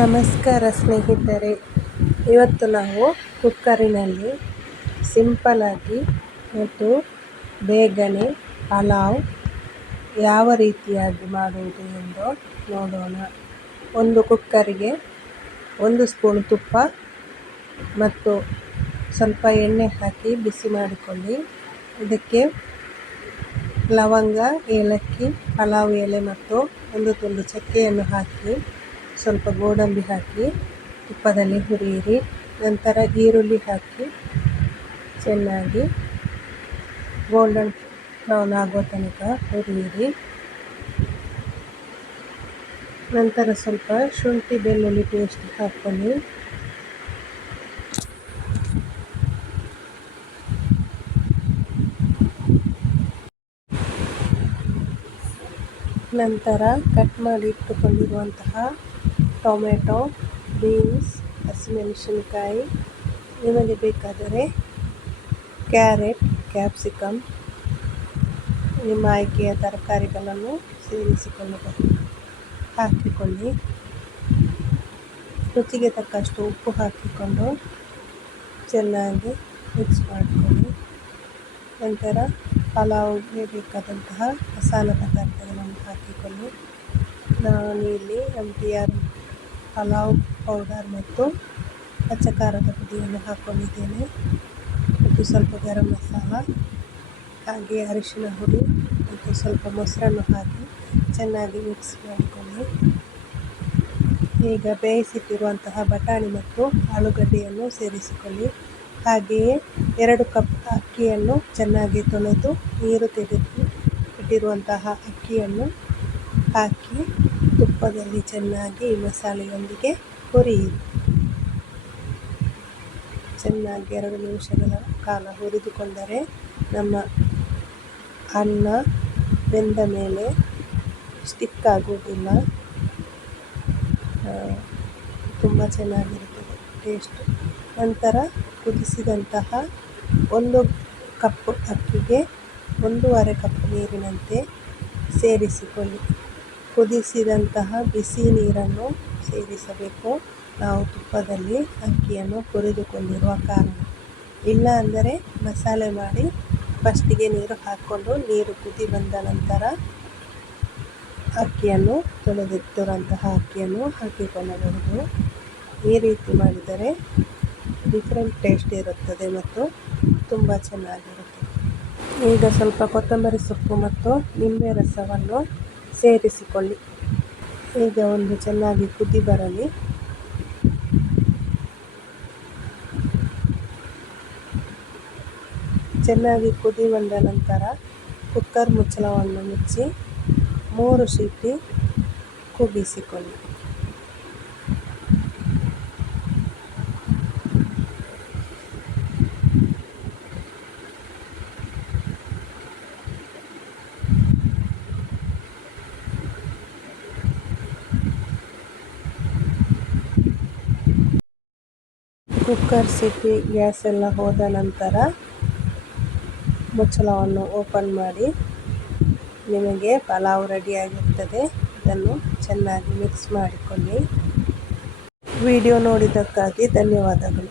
ನಮಸ್ಕಾರ ಸ್ನೇಹಿತರೆ, ಇವತ್ತು ನಾವು ಕುಕ್ಕರಿನಲ್ಲಿ ಸಿಂಪಲಾಗಿ ಮತ್ತು ಬೇಗನೆ ಪಲಾವ್ ಯಾವ ರೀತಿಯಾಗಿ ಮಾಡುವುದು ಎಂದು ನೋಡೋಣ. ಒಂದು ಕುಕ್ಕರಿಗೆ 1 ಸ್ಪೂನ್ ತುಪ್ಪ ಮತ್ತು ಸ್ವಲ್ಪ ಎಣ್ಣೆ ಹಾಕಿ ಬಿಸಿ ಮಾಡಿಕೊಳ್ಳಿ. ಇದಕ್ಕೆ ಲವಂಗ, ಏಲಕ್ಕಿ, ಪಲಾವ್ ಎಲೆ ಮತ್ತು ಒಂದು ತುಂಡು ಚಕ್ಕೆಯನ್ನು ಹಾಕಿ ಸ್ವಲ್ಪ ಗೋಡಂಬಿ ಹಾಕಿ ತುಪ್ಪದಲ್ಲಿ ಹುರಿಯಿರಿ. ನಂತರ ಈರುಳ್ಳಿ ಹಾಕಿ ಚೆನ್ನಾಗಿ ಗೋಲ್ಡನ್ ಬ್ರೌನ್ ಆಗೋ ತನಕ ಹುರಿಯಿರಿ. ನಂತರ ಸ್ವಲ್ಪ ಶುಂಠಿ ಬೆಳ್ಳುಳ್ಳಿ ಪೇಸ್ಟ್ ಹಾಕ್ಕೊಳ್ಳಿ. ನಂತರ ಕಟ್ ಮಾಡಿ ಇಟ್ಟುಕೊಂಡಿರುವಂತಹ ಟೊಮೆಟೊ, ಬೀನ್ಸ್, ಹಸಿಮೆಣಸಿನಕಾಯಿ, ನಿಮಗೆ ಬೇಕಾದರೆ ಕ್ಯಾರೆಟ್, ಕ್ಯಾಪ್ಸಿಕಮ್, ನಿಮ್ಮ ಆಯ್ಕೆಯ ತರಕಾರಿಗಳನ್ನು ಹಾಕಿಕೊಳ್ಳಿ. ರುಚಿಗೆ ತಕ್ಕಷ್ಟು ಉಪ್ಪು ಹಾಕಿಕೊಂಡು ಚೆನ್ನಾಗಿ ಮಿಕ್ಸ್ ಮಾಡಿಕೊಳ್ಳಿ. ನಂತರ ಪಲಾವ್ಗೆ ಬೇಕಾದಂತಹ ಮಸಾಲೆ ಪದಾರ್ಥಗಳನ್ನು ಹಾಕಿಕೊಳ್ಳಿ. ನಾನಿಲ್ಲಿ MTR ಪಲಾವ್ ಪೌಡರ್ ಮತ್ತು ಅಚ್ಚ ಖಾರದ ಪುಡಿಯನ್ನು ಹಾಕ್ಕೊಂಡಿದ್ದೇನೆ ಮತ್ತು ಸ್ವಲ್ಪ ಗರಂ ಮಸಾಲ, ಹಾಗೆ ಅರಿಶಿನ ಹುಡಿ ಮತ್ತು ಸ್ವಲ್ಪ ಮೊಸರನ್ನು ಹಾಕಿ ಚೆನ್ನಾಗಿ ಮಿಕ್ಸ್ ಮಾಡಿಕೊಳ್ಳಿ. ಈಗ ಬೇಯಿಸಿಟ್ಟಿರುವಂತಹ ಬಟಾಣಿ ಮತ್ತು ಆಲೂಗಡ್ಡೆಯನ್ನು ಸೇರಿಸಿಕೊಳ್ಳಿ. ಹಾಗೆಯೇ 2 ಕಪ್ ಅಕ್ಕಿಯನ್ನು ಚೆನ್ನಾಗಿ ತೊಳೆದು ನೀರು ತೆಗೆದು ಇಟ್ಟಿರುವಂತಹ ಅಕ್ಕಿಯನ್ನು ಹಾಕಿ ತುಪ್ಪದಲ್ಲಿ ಚೆನ್ನಾಗಿ ಮಸಾಲೆಯೊಂದಿಗೆ ಹುರಿಯಿರಿ. ಚೆನ್ನಾಗಿ 2 ನಿಮಿಷಗಳ ಕಾಲ ಹುರಿದುಕೊಂಡರೆ ನಮ್ಮ ಅನ್ನ ಬೆಂದ ಮೇಲೆ ಸ್ಟಿಕ್ ಆಗುವುದಿಲ್ಲ. ತುಂಬ ಚೆನ್ನಾಗಿರುತ್ತದೆ ಟೇಸ್ಟ್. ನಂತರ ಕುದಿಸಿದಂತಹ 1 ಕಪ್ ಅಕ್ಕಿಗೆ 1.5 ಕಪ್ ನೀರಿನಂತೆ ಸೇರಿಸಿಕೊಳ್ಳಿ. ಕುದಿಸಿದಂತಹ ಬಿಸಿ ನೀರನ್ನು ಸೇರಿಸಬೇಕು. ನಾವು ತುಪ್ಪದಲ್ಲಿ ಅಕ್ಕಿಯನ್ನು ಹುರಿದುಕೊಂಡಿರುವ ಕಾರಣ. ಇಲ್ಲ ಅಂದರೆ ಮಸಾಲೆ ಮಾಡಿ ಫಸ್ಟಿಗೆ ನೀರು ಹಾಕ್ಕೊಂಡು ನೀರು ಕುದಿ ಬಂದ ನಂತರ ಅಕ್ಕಿಯನ್ನು ತೊಳೆದಿಟ್ಟಿರುವಂತಹ ಅಕ್ಕಿಯನ್ನು ಹಾಕಿಕೊಳ್ಳಬಹುದು. ಈ ರೀತಿ ಮಾಡಿದರೆ ಡಿಫ್ರೆಂಟ್ ಟೇಸ್ಟ್ ಇರುತ್ತದೆ ಮತ್ತು ತುಂಬ ಚೆನ್ನಾಗಿರುತ್ತದೆ. ಈಗ ಸ್ವಲ್ಪ ಕೊತ್ತಂಬರಿ ಸೊಪ್ಪು ಮತ್ತು ನಿಂಬೆ ರಸವನ್ನು ಸೇರಿಸಿಕೊಳ್ಳಿ. ಈಗ ಒಂದು ಚೆನ್ನಾಗಿ ಕುದಿ ಬರಲಿ. ಚೆನ್ನಾಗಿ ಕುದಿ ಬಂದ ನಂತರ ಕುಕ್ಕರ್ ಮುಚ್ಚಳವನ್ನು ಮುಚ್ಚಿ 3 ಸೀಟಿ ಕೂಗಿಸಿಕೊಳ್ಳಿ. ಕುಕ್ಕರ್ ಸೀಟಿ ಗ್ಯಾಸ್ ಎಲ್ಲ ಹೋದ ನಂತರ ಮುಚ್ಚಳವನ್ನು ಓಪನ್ ಮಾಡಿ ನಿಮಗೆ ಪಲಾವ್ ರೆಡಿಯಾಗಿರ್ತದೆ. ಇದನ್ನು ಚೆನ್ನಾಗಿ ಮಿಕ್ಸ್ ಮಾಡಿಕೊಳ್ಳಿ. ವಿಡಿಯೋ ನೋಡಿದ್ದಕ್ಕಾಗಿ ಧನ್ಯವಾದಗಳು.